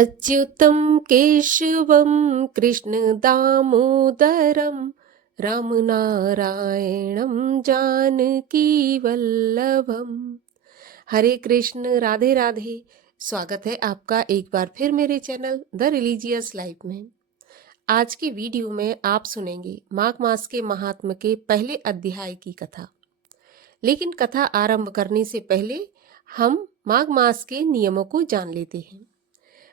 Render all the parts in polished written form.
अच्युतं केशवं कृष्णदामोदरं रामनारायणं जानकीवल्लभम। हरे कृष्ण, राधे राधे। स्वागत है आपका एक बार फिर मेरे चैनल द रिलीजियस लाइफ में। आज की वीडियो में आप सुनेंगे माघ मास के महात्म के पहले अध्याय की कथा। लेकिन कथा आरंभ करने से पहले हम माघ मास के नियमों को जान लेते हैं।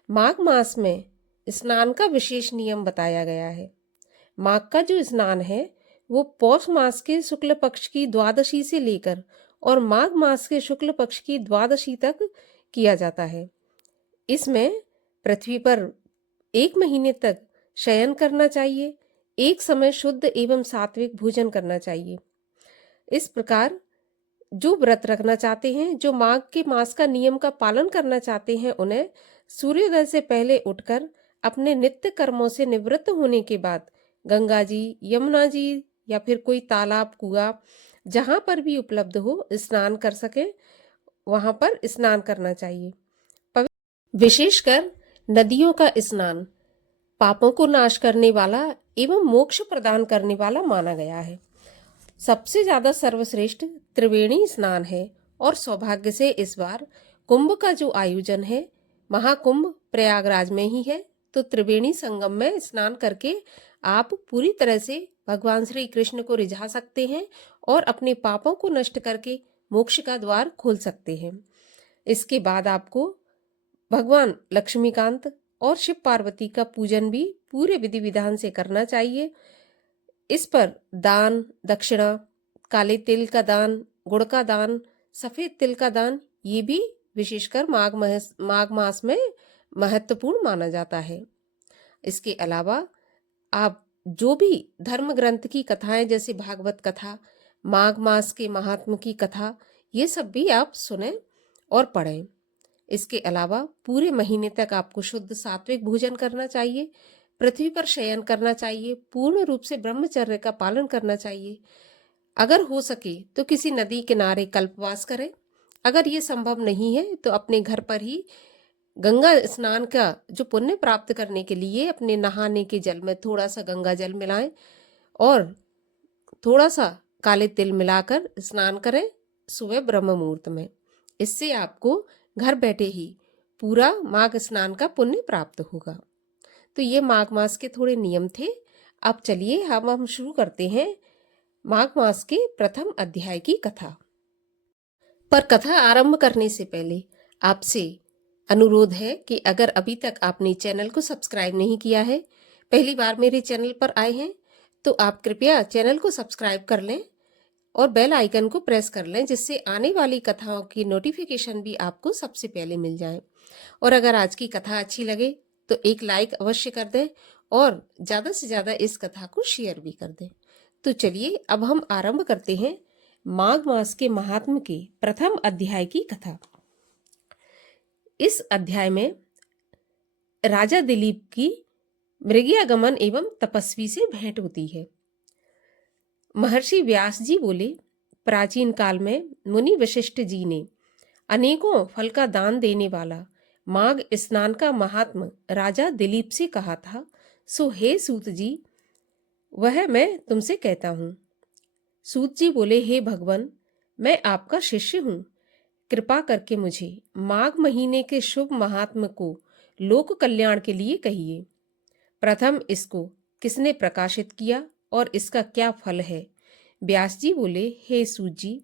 माघ मास में स्नान का विशेष नियम बताया गया है। माघ का जो स्नान है वो पौष मास के शुक्ल पक्ष की द्वादशी से लेकर और माघ मास के शुक्ल पक्ष की द्वादशी तक किया जाता है। इसमें पृथ्वी पर 1 महीने तक शयन करना चाहिए, एक समय शुद्ध एवं सात्विक भोजन करना चाहिए। इस प्रकार जो व्रत रखना चाहते हैं, जो माघ के मास का नियम का पालन करना चाहते हैं, उन्हें सूर्योदय से पहले उठकर अपने नित्य कर्मों से निवृत्त होने के बाद गंगा जी, यमुना जी या फिर कोई तालाब, कुआं जहां पर भी उपलब्ध हो स्नान कर सके वहां पर स्नान करना चाहिए। विशेषकर नदियों का स्नान पापों को नाश करने वाला एवं मोक्ष प्रदान करने वाला माना गया है। सबसे ज्यादा सर्वश्रेष्ठ त्रिवेणी स्नान है और सौभाग्य से इस बार कुंभ का जो आयोजन है, महाकुंभ प्रयागराज में ही है, तो त्रिवेणी संगम में स्नान करके आप पूरी तरह से भगवान श्री कृष्ण को रिझा सकते हैं और अपने पापों को नष्ट करके मोक्ष का द्वार खोल सकते हैं। इसके बाद आपको भगवान लक्ष्मीकांत और शिव पार्वती का पूजन भी पूरे विधि विधान से करना चाहिए। इस पर दान, दक्षिणा, काले तिल का दान, गुड़ का दान, सफेद तिल का दान, ये भी विशेषकर माघ मास में महत्वपूर्ण माना जाता है। इसके अलावा आप जो भी धर्म ग्रंथ की कथाएं जैसे भागवत कथा, माघ मास के महात्म की कथा, ये सब भी आप सुने और पढ़ें। इसके अलावा पूरे महीने तक आपको शुद्ध सात्विक भोजन करना चाहिए, पृथ्वी पर शयन करना चाहिए, पूर्ण रूप से ब्रह्मचर्य का पालन करना चाहिए। अगर हो सके तो किसी नदी किनारे कल्पवास करें। अगर ये संभव नहीं है तो अपने घर पर ही गंगा स्नान का जो पुण्य प्राप्त करने के लिए अपने नहाने के जल में थोड़ा सा गंगा जल मिलाएं और थोड़ा सा काले तिल मिलाकर स्नान करें सुबह ब्रह्म मुहूर्त में। इससे आपको घर बैठे ही पूरा माघ स्नान का पुण्य प्राप्त होगा। तो ये माघ मास के थोड़े नियम थे। अब चलिए हम शुरू करते हैं माघ मास के प्रथम अध्याय की कथा। पर कथा आरंभ करने से पहले आपसे अनुरोध है कि अगर अभी तक आपने चैनल को सब्सक्राइब नहीं किया है, पहली बार मेरे चैनल पर आए हैं, तो आप कृपया चैनल को सब्सक्राइब कर लें और बेल आइकन को प्रेस कर लें, जिससे आने वाली कथाओं की नोटिफिकेशन भी आपको सबसे पहले मिल जाए। और अगर आज की कथा अच्छी लगे तो एक लाइक अवश्य कर दें और ज़्यादा से ज़्यादा इस कथा को शेयर भी कर दें। तो चलिए अब हम आरंभ करते हैं माघ मास के महात्म के प्रथम अध्याय की कथा। इस अध्याय में राजा दिलीप की मृगयागमन एवं तपस्वी से भेंट होती है। महर्षि व्यास जी बोले, प्राचीन काल में मुनि वशिष्ठ जी ने अनेकों फल का दान देने वाला माघ स्नान का महात्म राजा दिलीप से कहा था, सो हे सूत जी, वह मैं तुमसे कहता हूँ। सूत जी बोले, हे भगवान, मैं आपका शिष्य हूँ, कृपा करके मुझे माघ महीने के शुभ महात्म को लोक कल्याण के लिए कहिए। प्रथम इसको किसने प्रकाशित किया और इसका क्या फल है? व्यास जी बोले, हे सूत जी,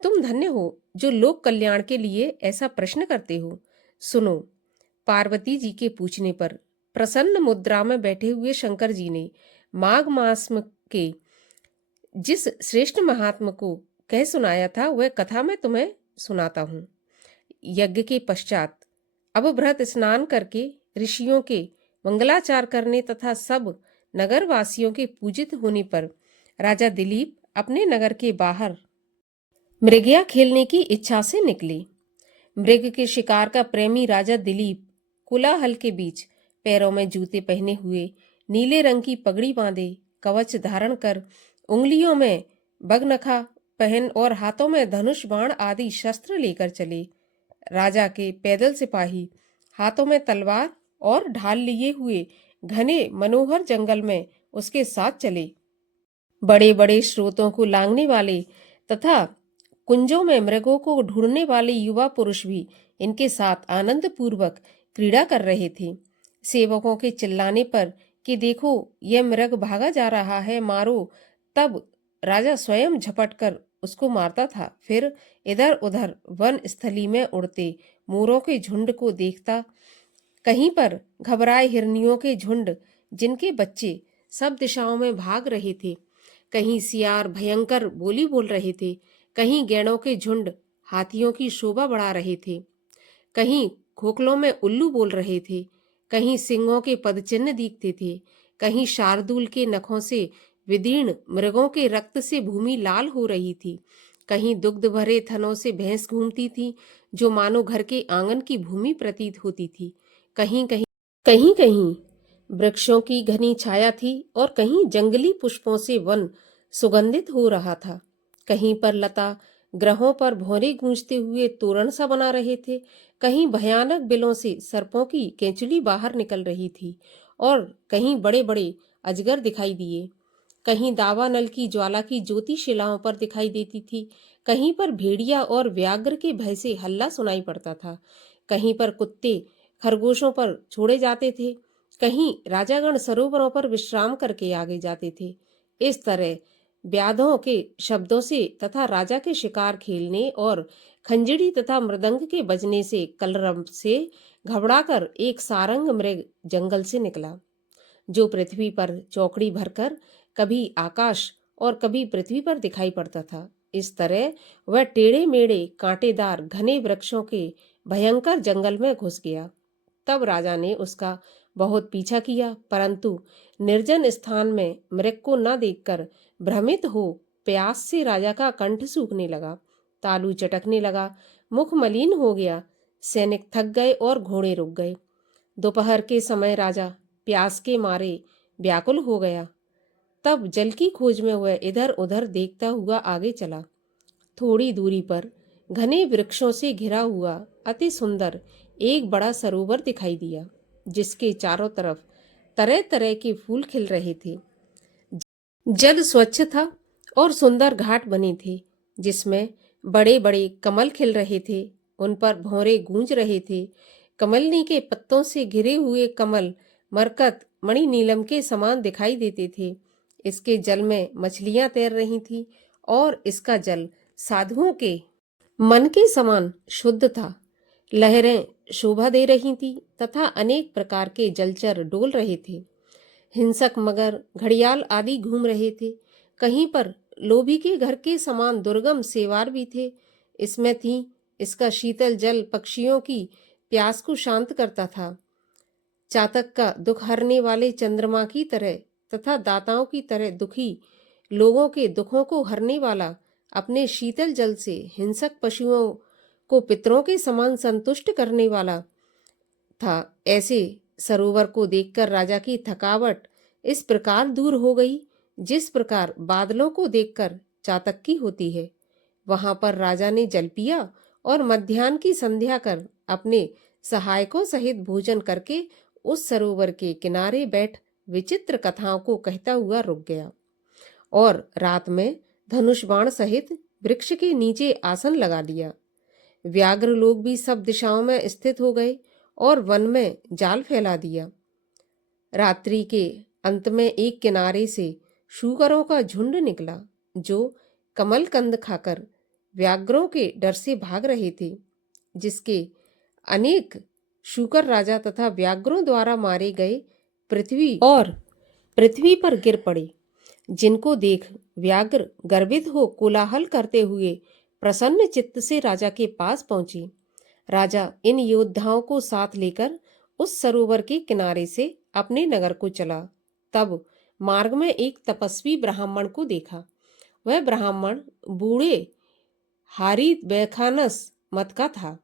तुम धन्य हो जो लोक कल्याण के लिए ऐसा प्रश्न करते हो। सुनो, पार्वती जी के पूछने पर प्रसन्न मुद्रा में बैठे हुए शंकर जी ने माघ मास के जिस श्रेष्ठ महात्म को कह सुनाया था, वह कथा मैं तुम्हें सुनाता हूँ। यज्ञ के पश्चात अवभृत स्नान करके ऋषियों के मंगलाचार करने तथा सब नगरवासियों के पूजित होने पर राजा दिलीप अपने नगर के बाहर मृगया खेलने की इच्छा से निकले। मृग के शिकार का प्रेमी राजा दिलीप कोलाहल के बीच पैरों में जूते पहने हुए, नीले रंग की पगड़ी बांधे, कवच धारण कर, उंगलियों में बगनखा पहन और हाथों में धनुष बाण आदि शस्त्र लेकर चले। राजा के पैदल सिपाही हाथों में तलवार और ढाल लिए हुए घने मनोहर जंगल में उसके साथ चले। बड़े बड़े स्रोतों को लांघने वाले तथा कुंजों में मृगों को ढूंढने वाले युवा पुरुष भी इनके साथ आनंद पूर्वक क्रीड़ा कर रहे थे। सेवकों के चिल्लाने पर कि देखो यह मृग भागा जा रहा है, मारो, तब राजा स्वयं झपट कर उसको मारता था। फिर इधर उधर वन स्थली में उड़ते मोरों के झुंड को देखता, कहीं पर घबराए हिरनियों के झुंड जिनके बच्चे सब दिशाओं में भाग रहे थे, कहीं सियार भयंकर बोली बोल रहे थे, कहीं गैंडों के झुंड हाथियों की शोभा बढ़ा रहे थे, कहीं खोखलों में उल्लू बोल रहे थे, कहीं सिंहों के पदचिन्ह दिखते थे, कहीं शार्दूल के नखों से विदीर्ण मृगों के रक्त से भूमि लाल हो रही थी, कहीं दुग्ध भरे थनों से भैंस घूमती थी जो मानो घर के आंगन की भूमि प्रतीत होती थी। कहीं कहीं कहीं कहीं वृक्षों की घनी छाया थी और कहीं जंगली पुष्पों से वन सुगंधित हो रहा था। कहीं पर लता ग्रहों पर भौरे गूंजते हुए तोरण सा बना रहे थे, कहीं भयानक बिलों से सर्पों की केंचुली बाहर निकल रही थी और कहीं बड़े बड़े अजगर दिखाई दिए। कहीं दावानल की ज्वाला की ज्योति शिलाओं पर दिखाई देती थी, कहीं पर भेड़िया और व्याघ्र के भय से हल्ला सुनाई पड़ता था, कहीं पर कुत्ते खरगोशों पर छोड़े जाते थे, कहीं राजागण सरोवरों पर विश्राम करके आगे जाते थे। इस तरह व्याधों के शब्दों से तथा राजा के शिकार खेलने और खंजड़ी तथा मृदंग के बजने से कलरव से घबराकर एक सारंग मृग जंगल से निकला, जो पृथ्वी पर चौकड़ी भरकर कभी आकाश और कभी पृथ्वी पर दिखाई पड़ता था। इस तरह वह टेढ़े मेढ़े कांटेदार घने वृक्षों के भयंकर जंगल में घुस गया। तब राजा ने उसका बहुत पीछा किया, परंतु निर्जन स्थान में मृग को न देखकर भ्रमित हो प्यास से राजा का कंठ सूखने लगा, तालू चटकने लगा, मुख मलिन हो गया, सैनिक थक गए और घोड़े रुक गए। दोपहर के समय राजा प्यास के मारे व्याकुल हो गया। तब जल की खोज में वह इधर उधर देखता हुआ आगे चला। थोड़ी दूरी पर घने वृक्षों से घिरा हुआ अति सुंदर एक बड़ा सरोवर दिखाई दिया, जिसके चारों तरफ तरह तरह के फूल खिल रहे थे। जल स्वच्छ था और सुंदर घाट बने थे, जिसमें बड़े बड़े कमल खिल रहे थे, उन पर भौरे गूंज रहे थे। कमलनी के पत्तों से घिरे हुए कमल मरकत मणि नीलम के समान दिखाई देते थे। इसके जल में मछलियां तैर रही थीं और इसका जल साधुओं के मन के समान शुद्ध था। लहरें शोभा दे रही थीं तथा अनेक प्रकार के जलचर डोल रहे थे। हिंसक मगर घड़ियाल आदि घूम रहे थे। कहीं पर लोभी के घर के समान दुर्गम सेवार भी थे। इसमें थी इसका शीतल जल पक्षियों की प्यास को शांत करता था। चातक का दुख हरने वाले चंद्रमा की तरह तथा दाताओं की तरह दुखी लोगों के दुखों को हरने वाला अपने शीतल जल से हिंसक पशुओं को पितरों के समान संतुष्ट करने वाला था। ऐसे सरोवर को देखकर राजा की थकावट इस प्रकार दूर हो गई, जिस प्रकार बादलों को देखकर चातक की होती है। वहां पर राजा ने जल पिया और मध्याह्न की संध्या कर अपने सहायकों सहित भोजन करके उस सरोवर के किनारे बैठ विचित्र कथाओं को कहता हुआ रुक गया और रात में धनुष बाण सहित वृक्ष के नीचे आसन लगा लिया। व्याघ्र लोग भी सब दिशाओं में स्थित हो गए और वन में जाल फैला दिया। रात्रि के अंत में एक किनारे से शूकरों का झुंड निकला, जो कमल कंद खाकर व्याघ्रों के डर से भाग रहे थे, जिसके अनेक शूकर राजा तथा व्याघ्रों द्वारा मारे गए पृथ्वी पर गिर पड़े, जिनको देख व्याघ्र गर्वित हो कोलाहल करते हुए प्रसन्न चित्त से राजा के पास पहुंचे। राजा इन योद्धाओं को साथ लेकर उस सरोवर के किनारे से अपने नगर को चला। तब मार्ग में एक तपस्वी ब्राह्मण को देखा। वह ब्राह्मण बूढ़े हारीत बैखानस मत का था।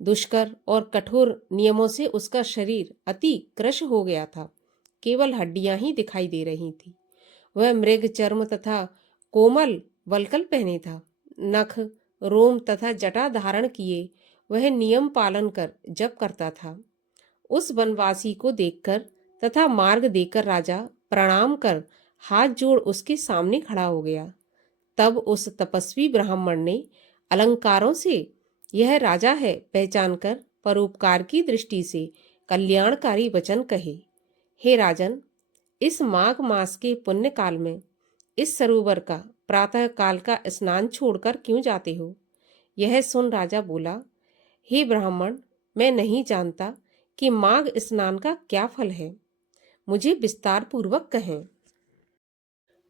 दुष्कर और कठोर नियमों से उसका शरीर अति कृश हो गया था। केवल हड्डियां ही दिखाई दे रही थी। वह मृग चर्म तथा कोमल वल्कल पहने था। नख, रोम तथा जटा धारण किए वह नियम पालन कर जप करता था। उस वनवासी को देखकर तथा मार्ग देकर राजा प्रणाम कर हाथ जोड़ उसके सामने खड़ा हो गया। तब उस तपस्वी ब्राह्मण ने अलंकारों से यह राजा है पहचानकर परोपकार की दृष्टि से कल्याणकारी वचन कहे। हे राजन, इस माघ मास के पुण्य काल में इस सरोवर का प्रातः काल का स्नान छोड़कर क्यों जाते हो? यह सुन राजा बोला, हे ब्राह्मण, मैं नहीं जानता कि माघ स्नान का क्या फल है, मुझे विस्तार पूर्वक कहें।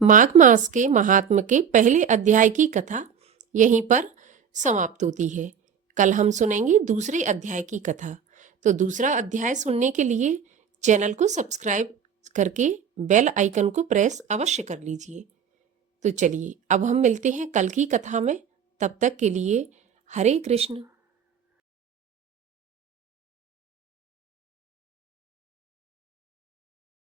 माघ मास के महात्म के पहले अध्याय की कथा यहीं पर समाप्त होती है। कल हम सुनेंगे दूसरे अध्याय की कथा। तो दूसरा अध्याय सुनने के लिए चैनल को सब्सक्राइब करके बेल आइकन को प्रेस अवश्य कर लीजिए। तो चलिए अब हम मिलते हैं कल की कथा में। तब तक के लिए हरे कृष्ण।